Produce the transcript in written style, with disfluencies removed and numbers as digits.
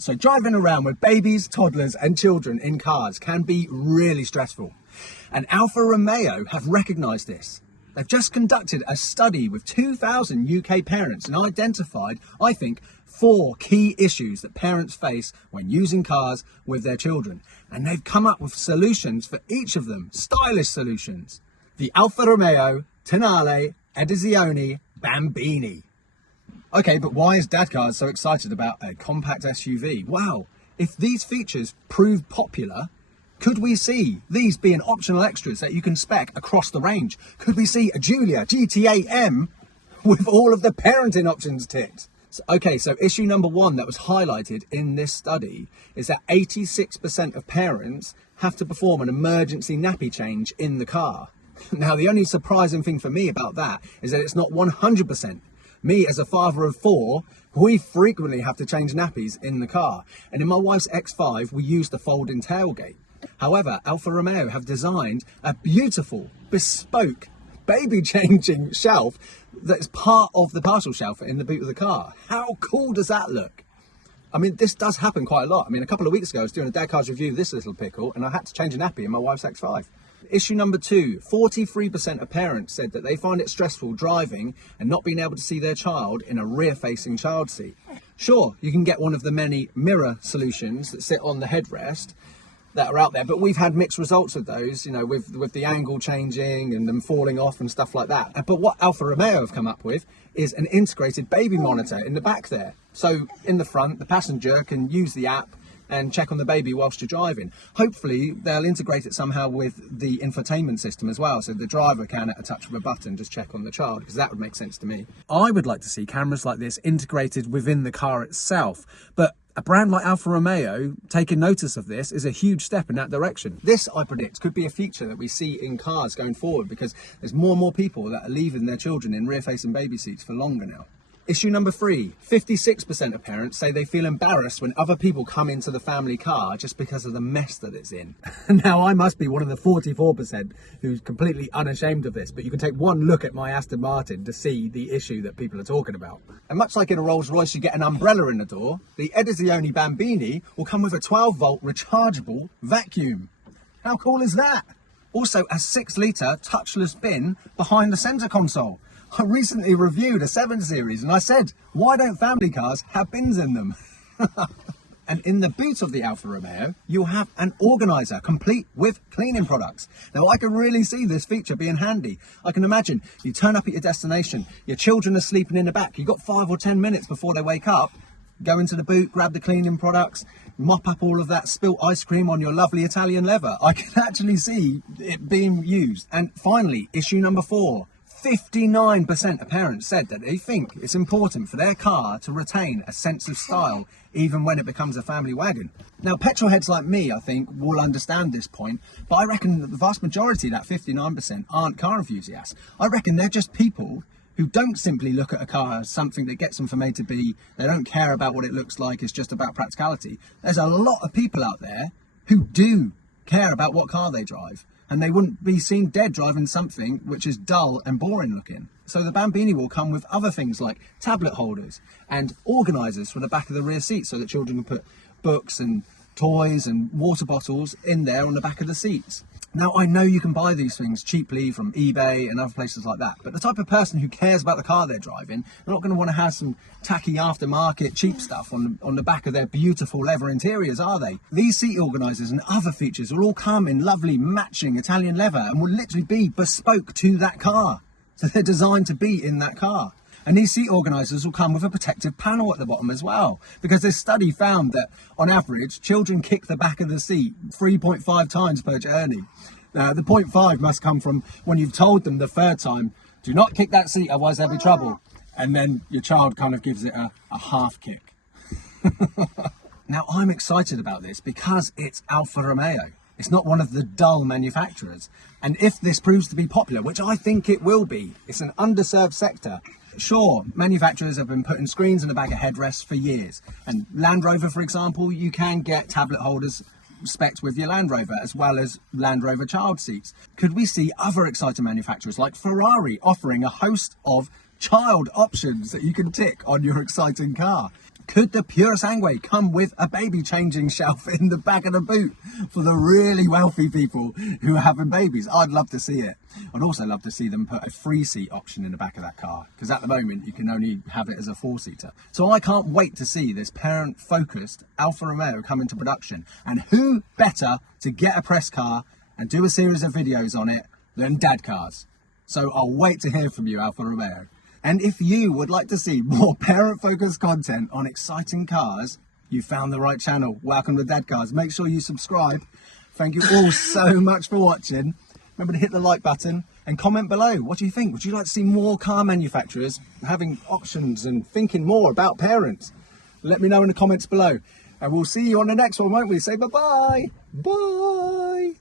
So driving around with babies, toddlers and children in cars can be really stressful. And Alfa Romeo have recognised this. They've just conducted a study with 2,000 UK parents and identified, I think, 4 key issues that parents face when using cars with their children. And they've come up with solutions for each of them, stylish solutions. The Alfa Romeo, Tonale, Edizione, Bambini. Okay, but why is Dadcars so excited about a compact SUV? Wow, if these features prove popular, could we see these being optional extras that you can spec across the range? Could we see a Giulia GTA M with all of the parenting options ticked? So issue number 1 that was highlighted in this study is that 86% of parents have to perform an emergency nappy change in the car. Now, the only surprising thing for me about that is that it's not 100%. Me, as a father of 4, we frequently have to change nappies in the car. And in my wife's X5, we use the folding tailgate. However, Alfa Romeo have designed a beautiful, bespoke, baby-changing shelf that's part of the parcel shelf in the boot of the car. How cool does that look? I mean, this does happen quite a lot. I mean, a couple of weeks ago, I was doing a Dadcars review of this little pickle, and I had to change a nappy in my wife's X5. Issue number 2, 43% of parents said that they find it stressful driving and not being able to see their child in a rear-facing child seat. Sure, you can get one of the many mirror solutions that sit on the headrest that are out there, but we've had mixed results with those, you know, with the angle changing and them falling off and stuff like that. But what Alfa Romeo have come up with is an integrated baby monitor in the back there. So in the front, the passenger can use the app and check on the baby whilst you're driving. Hopefully they'll integrate it somehow with the infotainment system as well, so the driver can, at a touch of a button, just check on the child, because that would make sense to me. I would like to see cameras like this integrated within the car itself, but a brand like Alfa Romeo taking notice of this is a huge step in that direction. This, I predict, could be a feature that we see in cars going forward, because there's more and more people that are leaving their children in rear-facing baby seats for longer now. Issue number 3, 56% of parents say they feel embarrassed when other people come into the family car just because of the mess that it's in. Now, I must be one of the 44% who's completely unashamed of this, but you can take one look at my Aston Martin to see the issue that people are talking about. And much like in a Rolls Royce you get an umbrella in the door, the Edizione Bambini will come with a 12-volt rechargeable vacuum. How cool is that? Also, a 6-litre touchless bin behind the centre console. I recently reviewed a 7 Series and I said, why don't family cars have bins in them? And in the boot of the Alfa Romeo, you'll have an organiser complete with cleaning products. Now, I can really see this feature being handy. I can imagine you turn up at your destination, your children are sleeping in the back, you've got 5 or 10 minutes before they wake up, go into the boot, grab the cleaning products, mop up all of that spilt ice cream on your lovely Italian leather. I can actually see it being used. And finally, issue number 4. 59% of parents said that they think it's important for their car to retain a sense of style even when it becomes a family wagon. Now, petrol heads like me, I think, will understand this point, but I reckon that the vast majority, that 59%, aren't car enthusiasts. I reckon they're just people who don't simply look at a car as something that gets them from A to B. They don't care about what it looks like, it's just about practicality. There's a lot of people out there who do care about what car they drive, and they wouldn't be seen dead driving something which is dull and boring looking. So the Bambini will come with other things like tablet holders and organisers for the back of the rear seat so that children can put books and toys and water bottles in there on the back of the seats. Now, I know you can buy these things cheaply from eBay and other places like that, but the type of person who cares about the car they're driving, they're not going to want to have some tacky aftermarket cheap stuff on the back of their beautiful leather interiors, are they? These seat organisers and other features will all come in lovely matching Italian leather and will literally be bespoke to that car. So they're designed to be in that car. And these seat organisers will come with a protective panel at the bottom as well, because this study found that, on average, children kick the back of the seat 3.5 times per journey. The 0.5 must come from when you've told them the 3rd time, do not kick that seat, otherwise there'll be trouble. And then your child kind of gives it a half kick. Now, I'm excited about this because it's Alfa Romeo. It's not one of the dull manufacturers. And if this proves to be popular, which I think it will be, it's an underserved sector. Sure, manufacturers have been putting screens in the back of headrests for years. And Land Rover, for example, you can get tablet holders spec'd with your Land Rover, as well as Land Rover child seats. Could we see other exciting manufacturers like Ferrari offering a host of child options that you can tick on your exciting car? Could the Pure Sangue come with a baby changing shelf in the back of the boot for the really wealthy people who are having babies? I'd love to see it. I'd also love to see them put a 3-seat option in the back of that car, because at the moment you can only have it as a 4-seater. So I can't wait to see this parent-focused Alfa Romeo come into production. And who better to get a press car and do a series of videos on it than Dadcars? So I'll wait to hear from you, Alfa Romeo. And if you would like to see more parent-focused content on exciting cars, you found the right channel. Welcome to Dadcars. Make sure you subscribe. Thank you all so much for watching. Remember to hit the like button and comment below. What do you think? Would you like to see more car manufacturers having options and thinking more about parents? Let me know in the comments below. And we'll see you on the next one, won't we? Say bye-bye. Bye.